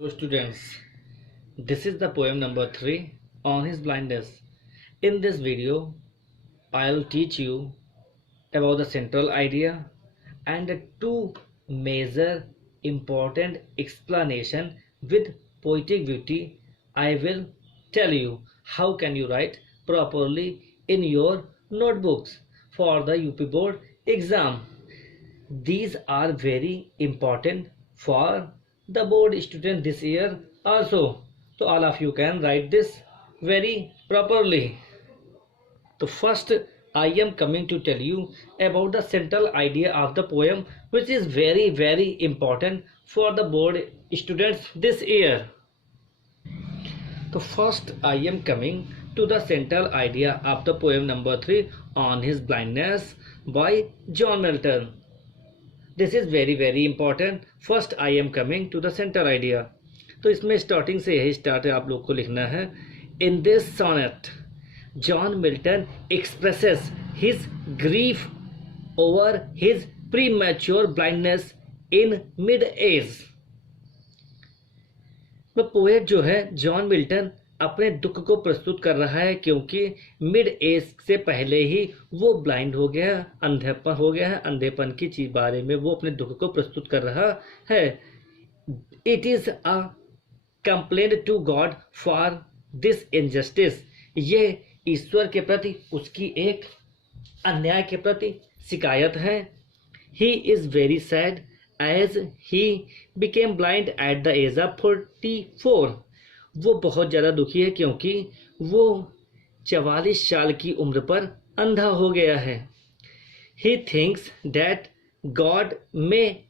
So students, this is the poem number 3 on his blindness. In this video, I'll teach you about the central idea and the two major important explanation with poetic beauty. I will tell you how can you write properly in your notebooks for the UP board exam. These are very important for the board student this year also. So all of you can write this very properly. So first I am coming to tell you about the central idea of the poem, which is very important for the board students this year. So first I am coming to the central idea of the poem number 3 on his blindness by John Milton. This is very important. First I am coming to the centre idea. तो इसमें starting से यही start है, आप लोग को लिखना है. In this sonnet John Milton expresses his grief over his premature blindness in mid age. वह पोएट जो है जॉन मिल्टन अपने दुख को प्रस्तुत कर रहा है क्योंकि मिड एज से पहले ही वो ब्लाइंड हो गया, अंधेपन हो गया है. अंधेपन की चीज बारे में वो अपने दुख को प्रस्तुत कर रहा है. It is a complaint to God for this injustice. ये ईश्वर के प्रति उसकी एक अन्याय के प्रति शिकायत है. He is very sad as he became blind at the age of 44. वो बहुत ज़्यादा दुखी है क्योंकि वो 44 साल की उम्र पर अंधा हो गया है. ही थिंक्स दैट गॉड में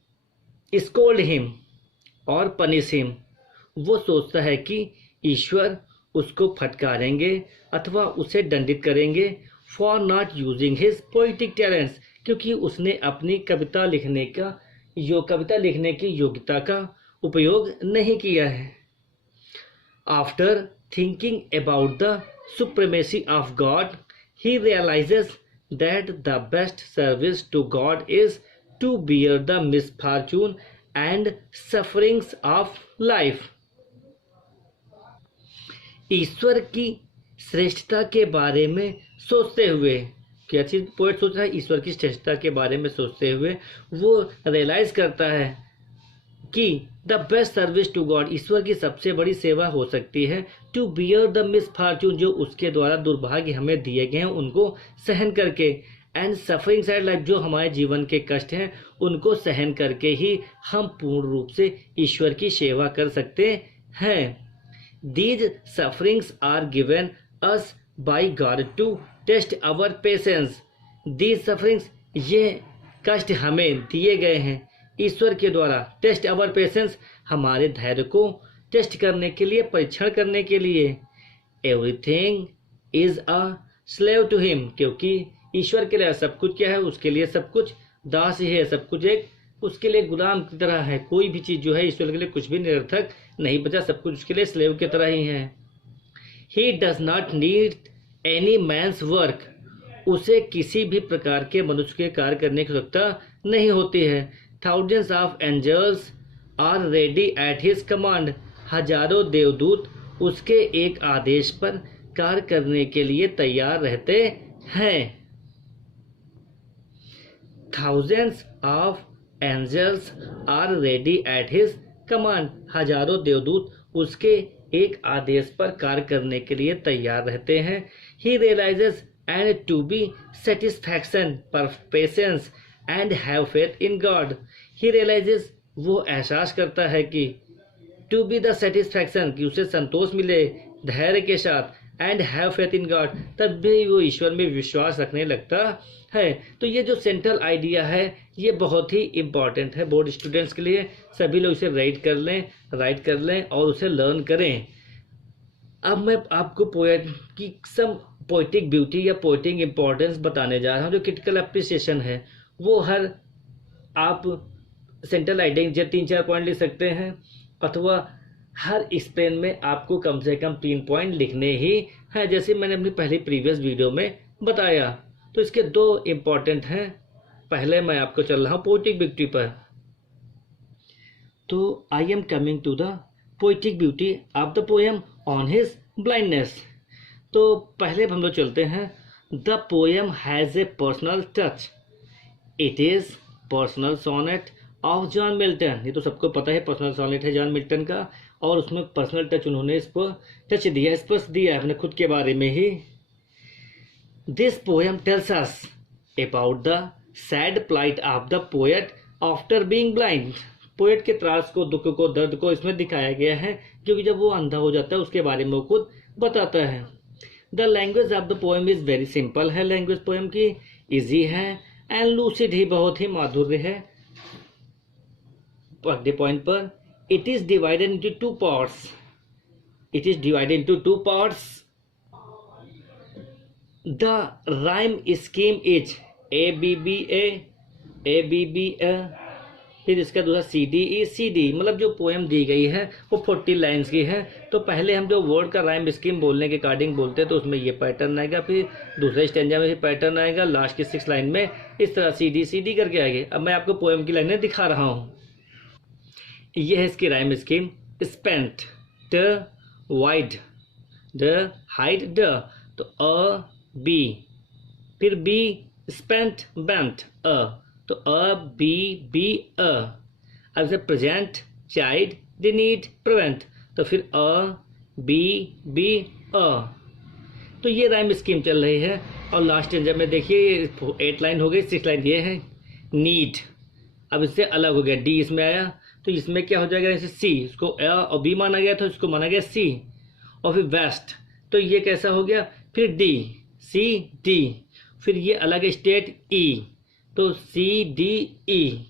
स्कोल्ड हिम और पनिश हिम. वो सोचता है कि ईश्वर उसको फटकारेंगे अथवा उसे दंडित करेंगे for not using his poetic talents, क्योंकि उसने अपनी कविता लिखने की योग्यता का उपयोग नहीं किया है. After thinking about the supremacy of God, he realizes that the best service to God is to bear the misfortune and sufferings of life. ईश्वर की श्रेष्ठता के बारे में सोचते हुए, क्या चीज पोएट सोच रहा है? ईश्वर की श्रेष्ठता के बारे में सोचते हुए वो रियलाइज करता है कि the best service to God, ईश्वर की सबसे बड़ी सेवा हो सकती है टू बियर द मिसफॉर्चून, जो उसके द्वारा दुर्भाग्य हमें दिए गए हैं उनको सहन करके, एंड सफरिंग साइड लाइफ, जो हमारे जीवन के कष्ट हैं उनको सहन करके ही हम पूर्ण रूप से ईश्वर की सेवा कर सकते हैं. These sufferings are given us by God to test our patience. These sufferings, ये कष्ट हमें दिए गए हैं ईश्वर के द्वारा. टेस्ट आवर पेशेंस, हमारे धैर्य को टेस्ट करने के लिए, परीक्षण करने के लिए. Everything is a slave to him, क्योंकि ईश्वर के लिए सब कुछ क्या है? उसके लिए सब कुछ दास ही है. सब कुछ एक उसके लिए गुलाम की तरह है. कोई भी चीज जो है ईश्वर के लिए कुछ भी निरर्थक नहीं बचा, सब कुछ उसके लिए स्लेव की तरह ही है. He does not need any man's work, उसे किसी भी प्रकार के मनुष्य के कार्य करने की आवश्यकता नहीं होती है. Thousands of angels are ready at his command. हजारों देवदूत उसके एक आदेश पर कार्य करने के लिए तैयार रहते हैं. Thousands of angels are ready at his command. हजारों देवदूत उसके एक आदेश पर कार्य करने के लिए तैयार रहते हैं. He realizes and to be satisfaction, patience and have faith in God. He realizes, वो एहसास करता है कि to be the satisfaction, कि उसे संतोष मिले धैर्य के साथ, and have faith in God, तब भी वो ईश्वर में विश्वास रखने लगता है. तो ये जो सेंट्रल आइडिया है ये बहुत ही इम्पॉर्टेंट है बोर्ड स्टूडेंट्स के लिए. सभी लोग इसे राइट कर लें और उसे लर्न करें. अब मैं आपको पोएट की सम पोइटिक ब्यूटी या पोइटिक इम्पोर्टेंस बताने जा रहा हूँ. जो क्रिटिकल अप्रिसिएशन है वो हर आप सेंट्रल आइडिया 3-4 पॉइंट लिख सकते हैं, अथवा हर स्पेन में आपको कम से कम 3 पॉइंट लिखने ही हैं, जैसे मैंने अपनी पहली प्रीवियस वीडियो में बताया. तो इसके 2 इम्पॉर्टेंट हैं. पहले मैं आपको चल रहा हूँ पोइटिक ब्यूटी पर. तो I am coming to the poetic beauty of the poem on his blindness. तो पहले हम लोग चलते हैं। The poem has a personal touch. It is personal sonnet of John Milton. ये तो सबको पता है पर्सनल सोनेट है जॉन मिल्टन का, और उसमें पर्सनल टच उन्होंने इस पर टच दिया, स्पर्श दिया अपने खुद के बारे में ही। This poem tells us about the sad plight of the poet after being blind. Poet के त्रास को, दुख को, दर्द को इसमें दिखाया गया है, क्योंकि जब वो अंधा हो जाता है उसके बारे में वो खुद बताता है। The language of the poem is very simple है, लैंग्वेज पोएम की इजी है, एंड लूसिड ही बहुत ही माधुर्य है। अगले पॉइंट पर, it is divided into two parts. It is divided into two parts. The rhyme scheme is A B B A, फिर इसका दूसरा C D E C D. मतलब जो पोएम दी गई है वो 40 लाइन्स की है। तो पहले हम जो वर्ड का राइम स्कीम बोलने के अकॉर्डिंग बोलते हैं तो उसमें ये पैटर्न आएगा, फिर दूसरे स्टैंजा में भी पैटर्न आएगा, लास्ट की 6 लाइन में इस तरह सी डी करके आएंगे। अब मैं आपको पोएम की लाइनें दिखा रहा हूँ। ये है इसकी राइम स्कीम। स्पेंट, ट, वाइड, ड, हाइड, ड। तो अ बी, फिर बी स्पेंट, बेंट, अ। तो अ बी बी अ। अब से present, child, the need, prevent. तो फिर अ बी बी अ। तो ये राइम स्कीम चल रही है। और लास्ट स्टैंजा में देखिए 8 लाइन हो गई, 6 लाइन ये है नीड। अब इससे अलग हो गया, डी इसमें आया, तो इसमें क्या हो जाएगा, जैसे सी, इसको ए और बी माना गया था, इसको माना गया सी। और फिर वेस्ट, तो ये कैसा हो गया, फिर डी, सी डी, फिर ये अलग स्टेट ई, तो सी डी ई।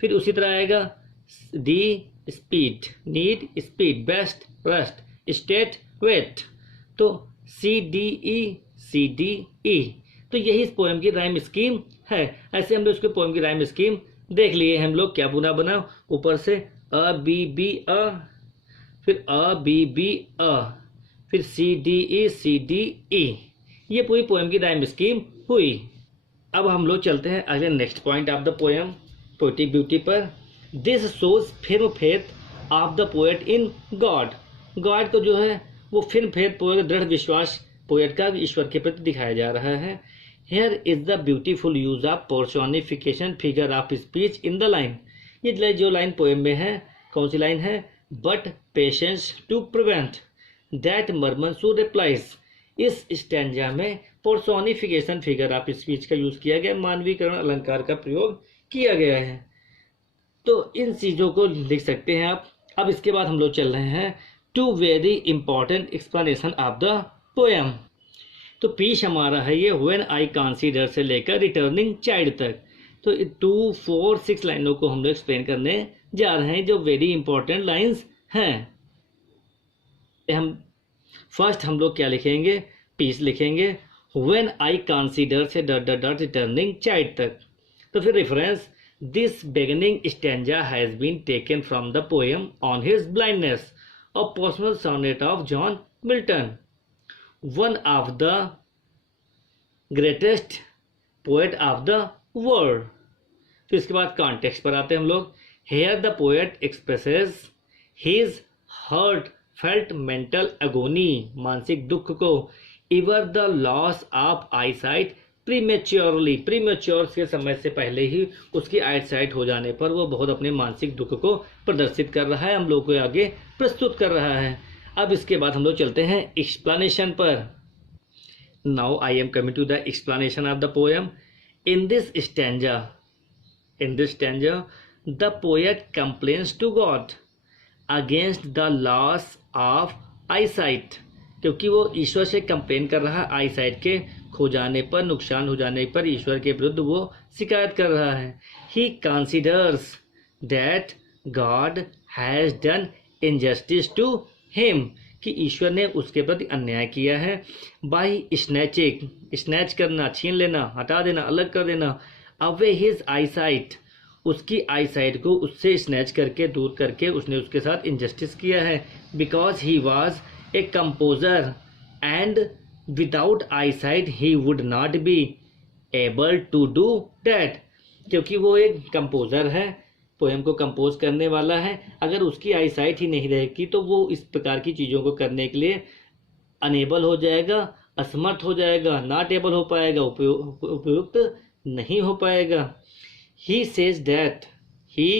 फिर उसी तरह आएगा the speed, need speed, best rest, state wait. तो सी डी ई। तो यही इस पोएम की राइम स्कीम है। ऐसे हम लोग इसके पोएम की राइम स्कीम देख लिए हम लोग। क्या बुना बना, ऊपर से अ बी बी अ, फिर अ बी बी अ, फिर सी डी ई। ये पूरी पोएम की राइम स्कीम हुई। अब हम लोग चलते हैं अगले next point of the poem, poetic beauty पर। This shows firm faith of the poet in God. God को जो है वो फिर्म फेथ, पोएट दृढ़ विश्वास पोएट का ईश्वर के प्रति दिखाया जा रहा है। Here is the beautiful use of personification figure of speech in the line. ये जो लाइन पोएम में है, कौन सी लाइन है, but patience to prevent that murmur soon replies. इस स्टैंजा में पर्सोनिफिकेशन फिगर ऑफ स्पीच का यूज किया गया, मानवीकरण अलंकार का प्रयोग किया गया है। तो इन चीजों को लिख सकते हैं आप। अब इसके बाद हम लोग चल रहे हैं to very important explanation of the poem. तो पीस हमारा है ये व्हेन आई कंसीडर से लेकर रिटर्निंग चाइल्ड तक। तो 2, 4, 6 लाइनों को हम लोग एक्सप्लेन करने जा रहे हैं, जो वेरी इंपॉर्टेंट लाइंस हैं। फर्स्ट हम लोग क्या लिखेंगे, पीस लिखेंगे व्हेन आई कंसीडर से डॉट रिटर्निंग चाइल्ड तक। तो फिर reference, this beginning stanza has been taken from the poem on his blindness, a personal sonnet of John Milton, one of the greatest poet of the world. फिर इसके बाद context पर आते हैं हम लोग। Here the poet expresses his hurt felt mental agony, मानसिक दुख को, ever the loss of eyesight prematurely, premature के समय से पहले ही उसकी आईसाइट हो जाने पर वो बहुत अपने मानसिक दुख को प्रदर्शित कर रहा है, हम लोग को आगे प्रस्तुत कर रहा है। अब इसके बाद हम लोग चलते हैं एक्सप्लेनेशन पर। Now I am coming to the explanation of the poem. In this stanza the poet complains to God against the loss of eyesight, क्योंकि वो ईश्वर से कंप्लेन कर रहा है आई साइट के खो जाने पर, नुकसान हो जाने पर ईश्वर के विरुद्ध वो शिकायत कर रहा है। He considers that God has done injustice to him, कि ईश्वर ने उसके प्रति अन्याय किया है। बाय स्नैचिंग, स्नैच करना, छीन लेना, हटा देना, अलग कर देना, अवे हिज आई साइट, उसकी आई साइट को उससे स्नैच करके, दूर करके उसने उसके साथ इनजस्टिस किया है। Because he was a composer and without eyesight he would not be able to do that, क्योंकि वो एक कंपोजर है, पोएम को कंपोज करने वाला है, अगर उसकी आईसाइट ही नहीं रहेगी तो वो इस प्रकार की चीज़ों को करने के लिए अनेबल हो जाएगा, असमर्थ हो जाएगा, नॉट एबल हो पाएगा, उपयुक्त नहीं हो पाएगा। He says that he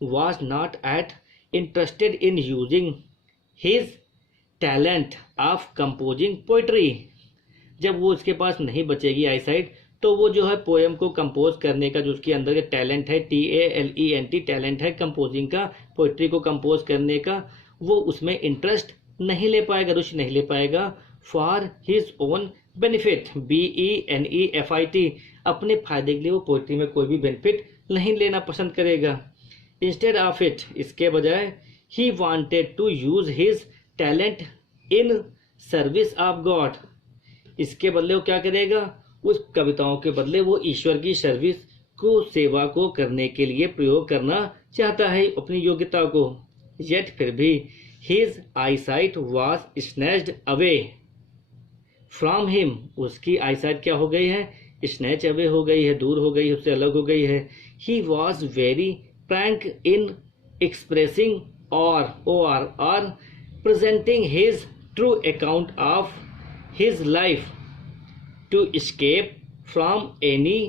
was not at interested in using his talent of composing poetry. जब वो उसके पास नहीं बचेगी आईसाइट तो वो जो है पोएम को कंपोज करने का जो उसके अंदर का टैलेंट है, TALENT टैलेंट है कंपोजिंग का, पोइट्री को कंपोज करने का, वो उसमें इंटरेस्ट नहीं ले पाएगा, रुचि नहीं ले पाएगा। For his own benefit, BENEFIT, अपने फायदे के लिए वो पोइट्री में कोई भी बेनिफिट नहीं लेना पसंद करेगा। इंस्टेड ऑफ इट, इसके बजाय, he wanted to use his talent in service of God, इसके बदले वो क्या करेगा, उस कविताओं के बदले वो ईश्वर की सर्विस को, सेवा को करने के लिए प्रयोग करना चाहता है अपनी योग्यता को। येट फिर भी his eyesight was snatched away from him, उसकी आईसाइट क्या हो गई है, स्नैच अवे हो गई है, दूर हो गई, उससे अलग हो गई है। He was very frank in expressing और presenting his true account of his life to escape from any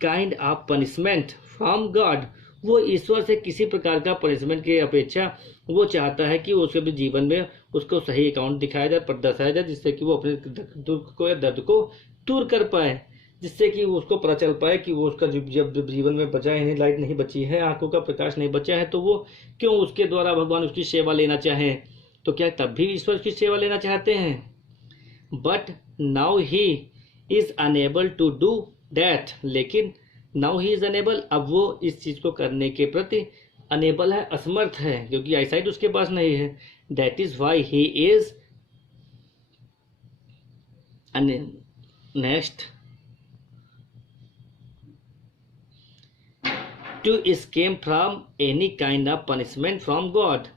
kind of punishment from God। वो ईश्वर से किसी प्रकार का पनिशमेंट की अपेक्षा वो चाहता है कि वो उसके भी जीवन में उसको सही अकाउंट दिखाया जाए, दर्शाया जाए, जिससे कि वो अपने दुख को या दर्द को दूर कर पाए, जिससे कि वो उसको पता चल पाए कि वो उसका जब जीवन में बचा है, लाइट नहीं बची है, आंखों का प्रकाश नहीं बचा है, तो वो क्यों उसके द्वारा भगवान उसकी सेवा लेना चाहें। तो क्या तब भी ईश्वर की सेवा लेना चाहते हैं? But now he is unable to do that, लेकिन नाउ ही इज अनेबल, अब वो इस चीज को करने के प्रति अनेबल है, असमर्थ है, क्योंकि आईसाइट उसके पास नहीं है। That is why he is next to escape from any kind of punishment from God,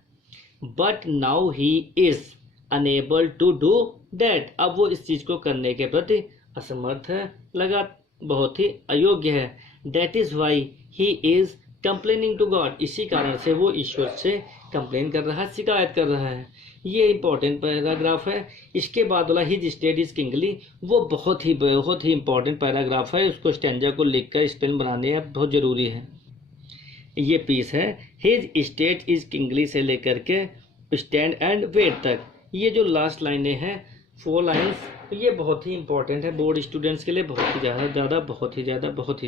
but now he is unable to do that। अब वो इस चीज को करने के प्रति असमर्थ है, बहुत ही अयोग्य है। That is why he is complaining to God, इसी कारण से वो ईश्वर से कंप्लेन कर रहा है, शिकायत कर रहा है। ये इंपॉर्टेंट पैराग्राफ है। इसके बाद वाला हिज स्टेट इज किंगली, वो बहुत ही इंपॉर्टेंट पैराग्राफ है, उसको स्टैंजा को लिखकर स्पेल बनाने बहुत जरूरी है। ये पीस है हिज स्टेट इज किंगली से लेकर के स्टैंड एंड वेट तक। ये जो लास्ट लाइनें हैं 4 लाइन्स, ये बहुत ही इंपॉर्टेंट है बोर्ड स्टूडेंट्स के लिए, बहुत ही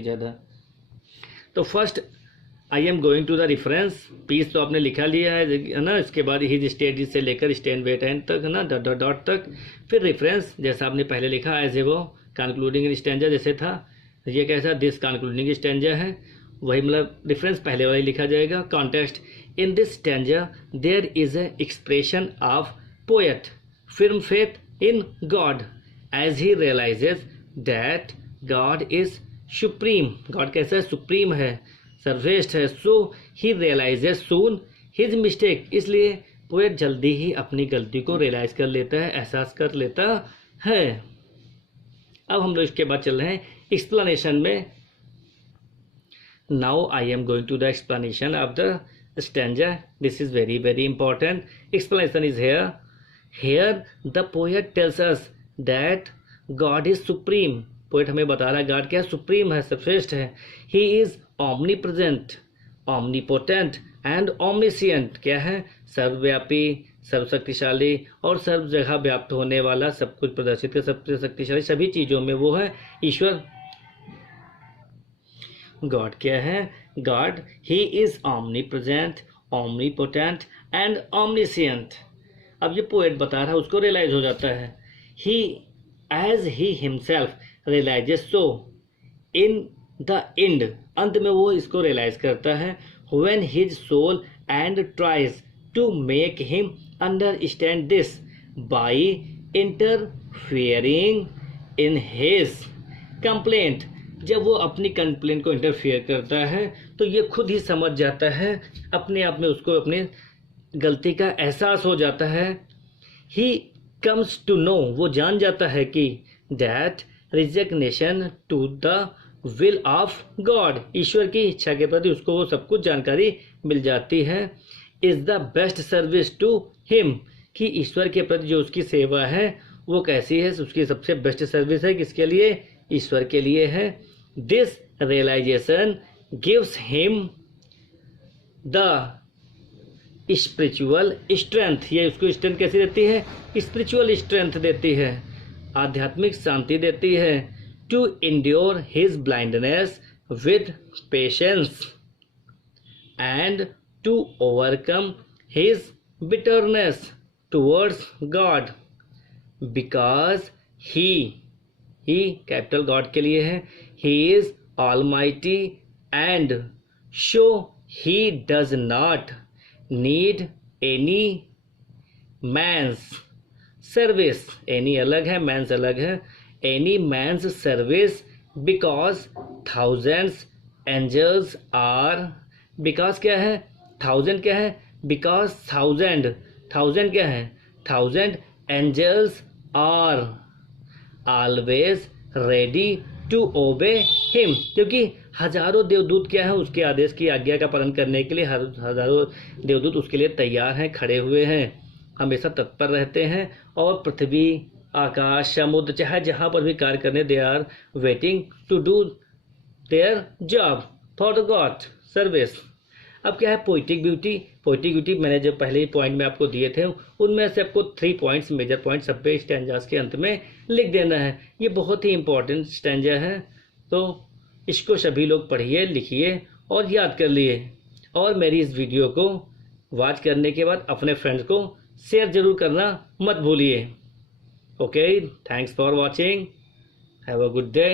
ज़्यादा। तो first I am going to the reference, piece तो आपने लिखा लिया है ना। इसके बाद हिज स्टेट से लेकर स्टैंड वेट एंड तक है ना, डॉट तक। फिर रेफरेंस जैसा आपने पहले लिखा एज ए वो कंक्लूडिंग स्टैंजा जैसे था, ये कैसा दिस कंक्लूडिंग स्टैंजा है, वही मतलब रेफरेंस पहले वाला ही लिखा जाएगा। Context, in this stanza there is a expression of poet firm faith in God as he realizes that God is supreme। God कैसा है, सुप्रीम है, सर्वश्रेष्ठ है। So he realizes soon his mistake, इसलिए पोएट जल्दी ही अपनी गलती को रियलाइज कर लेता है, एहसास कर लेता है। अब हम लोग इसके बाद चल रहे हैं एक्सप्लेनेशन में। Now I am going to the explanation of the stanza. This is very important. Explanation is here. Here the poet tells us that God is supreme। Poet हमें बता रहा है गॉड क्या सुप्रीम है, सर्वश्रेष्ठ है। He is omnipresent, omnipotent and omniscient, क्या है, सर्वव्यापी, सर्वशक्तिशाली और सर्व जगह व्याप्त होने वाला, सब कुछ प्रदर्शित कर, सबसे शक्तिशाली, सभी चीजों में वो है ईश्वर। गॉड क्या है, God he is omnipresent, omnipotent and omniscient। अब ये पोएट बता रहा है, उसको रियलाइज हो जाता है। He as he himself realises, so in the end, अंत में वो इसको रियलाइज करता है। When his soul and tries to make him understand this by interfering in his complaint, जब वो अपनी कंप्लेंट को इंटरफियर करता है तो ये खुद ही समझ जाता है, अपने आप में उसको अपने गलती का एहसास हो जाता है। ही कम्स टू नो, वो जान जाता है कि that resignation to the will of God, ईश्वर की इच्छा के प्रति उसको वो सब कुछ जानकारी मिल जाती है। Is the best service to him, कि ईश्वर के प्रति जो उसकी सेवा है वो कैसी है, उसकी सबसे बेस्ट सर्विस है किसके लिए, ईश्वर के लिए है। This realization gives him the spiritual strength, ये उसको स्ट्रेंथ कैसी देती है, स्पिरिचुअल स्ट्रेंथ देती है, आध्यात्मिक शांति देती है। To endure his blindness with patience and to overcome his bitterness towards God, because he capital God के लिए है, he is almighty and so he does not need any man's service, any अलग है, मैंस अलग है, any man's service, because thousands angels are, because क्या है, thousand क्या है, बिकॉज थाउजेंड क्या है, thousand angels are always ready to obey him, क्योंकि हजारों देवदूत क्या है, उसके आदेश की आज्ञा का पालन करने के लिए हजारों देवदूत उसके लिए तैयार हैं, खड़े हुए हैं, हमेशा तत्पर रहते हैं। और पृथ्वी, आकाश, समुद्र, चाहे जहाँ पर भी कार्य करने, they are waiting to do their job for the God service. अब क्या है पोइटिक ब्यूटी मैंने जो पहले ही पॉइंट में आपको दिए थे उनमें से आपको 3 पॉइंट्स, मेजर पॉइंट सब पे स्टैंजास के अंत में लिख देना है। ये बहुत ही इंपॉर्टेंट स्टैंजा है, तो इसको सभी लोग पढ़िए, लिखिए और याद कर लिए। और मेरी इस वीडियो को वॉच करने के बाद अपने फ्रेंड्स को शेयर जरूर करना मत भूलिए। Okay, thanks for watching, have a good day.